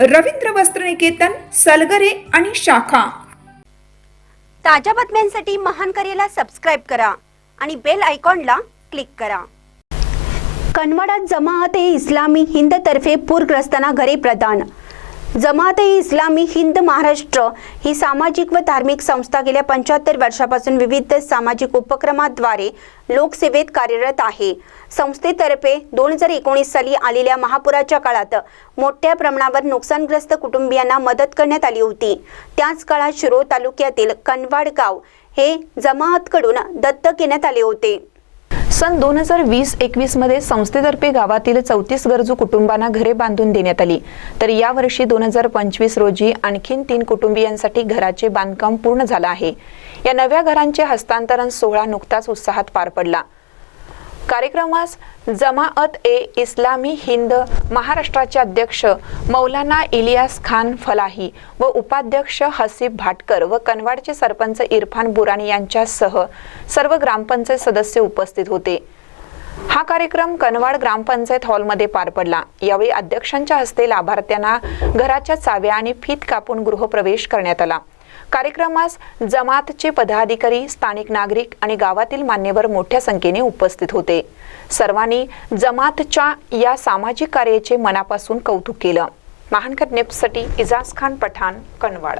रवींद्र वस्त्रनिकेतन सलगरे आणि शाखा. ताज्या बातम्यांसाठी महान करेला सबस्क्राईब करा आणि बेल आयकॉनला क्लिक करा. कनवाडात जमाअत ए इस्लामी हिंद तर्फे पूरग्रस्तांना घरे प्रदान. जमात ए इस्लामी हिंद महाराष्ट्र ही सामाजिक व धार्मिक संस्था गेल्या पंच्याहत्तर वर्षापासून विविध सामाजिक उपक्रमाद्वारे लोकसेवेत कार्यरत आहे. संस्थेतर्फे दोन हजार एकोणीस साली आलेल्या महापुराच्या काळात मोठ्या प्रमाणावर नुकसानग्रस्त कुटुंबियांना मदत करण्यात आली होती. त्याच काळात शिरोळ तालुक्यातील कनवाड गाव हे जमाअतकडून दत्तक घेण्यात आले होते. सन दोन हजार वीस एकवीसमध्ये संस्थेतर्फे गावातील चौतीस गरजू कुटुंबांना घरे बांधून देण्यात आली. तर यावर्षी दोन हजार पंचवीस रोजी आणखीन तीन कुटुंबियांसाठी घराचे बांधकाम पूर्ण झालं आहे. या नव्या घरांचे हस्तांतरण सोहळा नुकताच उत्साहात पार पडला. कार्यक्रमास जमाअत ए इस्लामी हिंद महाराष्ट्राचे अध्यक्ष मौलाना इलियास खान फलाही व उपाध्यक्ष हसीब भाटकर व कनवाडचे सरपंच इरफान बुराणी यांच्यासह सर्व ग्रामपंचायत सदस्य उपस्थित होते. हा कार्यक्रम कनवाड ग्रामपंचायत हॉलमध्ये पार पडला. यावेळी अध्यक्षांच्या हस्ते लाभार्थ्यांना घराच्या चाव्या आणि फीत कापून गृहप्रवेश करण्यात आला. कार्यक्रमास जमातचे पदाधिकारी स्थानिक नागरिक आणि गावातील मान्यवर मोठ्या संख्येने उपस्थित होते. सर्वांनी जमातच्या या सामाजिक कार्याचे मनापासून कौतुक केलं. महानकर न्यूजसाठी इजाज खान पठाण कनवाड